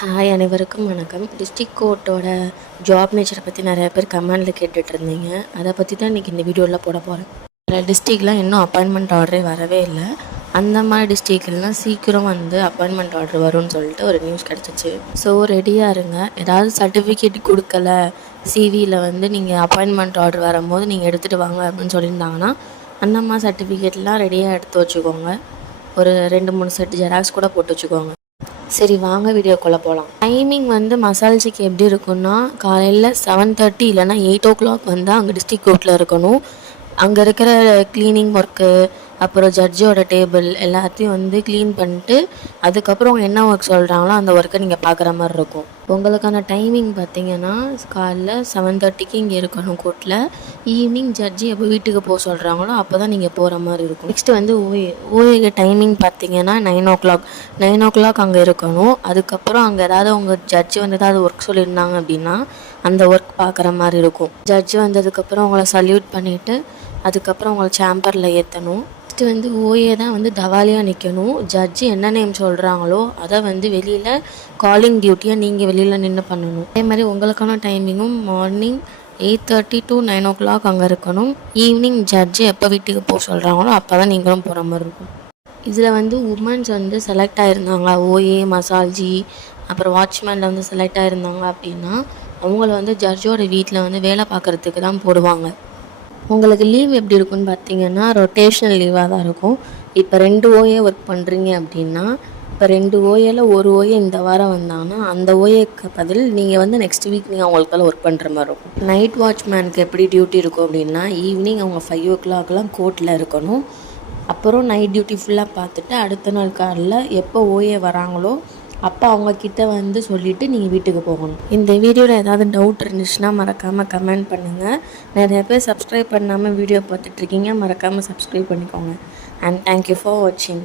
Hi அனைவருக்கும் வணக்கம். District கோர்ட்டோட job நேச்சரை பற்றி நிறைய பேர் கமெண்டில் கேட்டுட்டு இருந்தீங்க. அதை பற்றி தான் இன்றைக்கி இந்த வீடியோவில் போட போகிறேன். சில டிஸ்ட்ரிக்ட்லாம் இன்னும் அப்பாயின்மெண்ட் ஆர்டரே வரவே இல்லை. அந்த மாதிரி டிஸ்ட்ரிக்ட்லாம் சீக்கிரம் அப்பாயின்மெண்ட் ஆர்டர் வரும்னு சொல்லிட்டு ஒரு நியூஸ் கிடச்சிச்சு. ஸோ ரெடியாக இருங்க. ஏதாவது சர்டிஃபிகேட் கொடுக்கல, சிவியில் நீங்கள் அப்பாயின்மெண்ட் ஆர்டர் வரும்போது நீங்கள் எடுத்துகிட்டு வாங்க அப்படின்னு சொல்லியிருந்தாங்கன்னா அந்த மாதிரி சர்டிஃபிகேட்லாம் ரெடியாக எடுத்து வச்சுக்கோங்க. ஒரு 2-3 செட் ஜெராக்ஸ் கூட போட்டு வச்சுக்கோங்க. சரி, வாங்க வீடியோக்குள்ளே போகலாம். டைமிங் மசால்ஜிக்கு எப்படி இருக்குன்னா, காலையில் 7:30 இல்லைனா 8 o'clock அங்கே டிஸ்ட்ரிக்ட் கோர்ட்டில் இருக்கணும். அங்கே இருக்கிற க்ளீனிங் ஒர்க்கு, அப்புறம் ஜட்ஜோட டேபிள் எல்லாத்தையும் க்ளீன் பண்ணிட்டு அதுக்கப்புறம் அவங்க என்ன ஒர்க் சொல்கிறாங்களோ அந்த ஒர்க்கை நீங்கள் பார்க்குற மாதிரி இருக்கும். உங்களுக்கான டைமிங் பார்த்தீங்கன்னா, காலைல 7:30க்கு இங்கே இருக்கணும் கோர்ட்டில். ஈவினிங் ஜட்ஜி எப்போ வீட்டுக்கு போக சொல்கிறாங்களோ அப்போ தான் நீங்கள் போகிற மாதிரி இருக்கும். நெக்ஸ்ட்டு ஓஏ டைமிங் பார்த்தீங்கன்னா 9 o'clock அங்கே இருக்கணும். அதுக்கப்புறம் அங்கே ஏதாவது உங்கள் ஜட்ஜி ஏதாவது ஒர்க் சொல்லியிருந்தாங்க அப்படின்னா அந்த ஒர்க் பார்க்குற மாதிரி இருக்கும். ஜட்ஜி வந்ததுக்கப்புறம் உங்களை சல்யூட் பண்ணிவிட்டு அதுக்கப்புறம் உங்களை சேம்பரில் ஏற்றணும். நெக்ஸ்ட்டு ஓஏ தான் தவாலியாக நிற்கணும். ஜட்ஜி என்ன நேம் சொல்கிறாங்களோ அதை வெளியில் காலிங் டியூட்டியாக நீங்கள் வெளியில் நின்று பண்ணணும். அதே மாதிரி உங்களுக்கான டைமிங்கும் மார்னிங் 8:30 to 9 o'clock அங்கே இருக்கணும். ஈவினிங் ஜட்ஜி எப்போ வீட்டுக்கு போக சொல்கிறாங்களோ அப்போ தான் நீங்களும் போகிற மாதிரி இருக்கும். இதில் உமன்ஸ் செலக்ட் ஆகிருந்தாங்க, ஓஏ, மசால்ஜி, அப்புறம் வாட்ச்மேனில் செலக்ட் ஆகிருந்தாங்க அப்படின்னா அவங்கள ஜட்ஜோட வீட்டில் வேலை பார்க்குறதுக்கு தான் போடுவாங்க. உங்களுக்கு லீவ் எப்படி இருக்குன்னு பார்த்தீங்கன்னா ரொட்டேஷ்னல் லீவாக தான் இருக்கும். இப்போ 2 ஓஏ ஒர்க் பண்ணுறீங்க அப்படின்னா இப்போ 2 ஓஏல ஒரு ஓஏ இந்த வாரம் வந்தாங்கன்னா அந்த ஓஏக்கு பதில் நீங்கள் நெக்ஸ்ட் வீக் நீங்கள் அவங்களுக்கால ஒர்க் பண்ணுற மாதிரி இருக்கும். நைட் வாட்ச்மேனுக்கு எப்படி டியூட்டி இருக்கும் அப்படின்னா ஈவினிங் அவங்க 5 o'clockலாம் கோர்ட்டில் இருக்கணும். அப்புறம் நைட் டியூட்டி ஃபுல்லாக பார்த்துட்டு அடுத்த நாள் காலையில் எப்போ ஓஏ வராங்களோ அப்போ அவங்கக்கிட்ட சொல்லிவிட்டு நீங்கள் வீட்டுக்கு போகணும். இந்த வீடியோவில் ஏதாவது டவுட் இருந்துச்சுன்னா மறக்காமல் கமெண்ட் பண்ணுங்கள். நிறைய பேர் சப்ஸ்கிரைப் பண்ணாமல் வீடியோ பார்த்துட்ருக்கீங்க, மறக்காமல் சப்ஸ்கிரைப் பண்ணிக்கோங்க. அண்ட் தேங்க்யூ ஃபார் வாட்சிங்.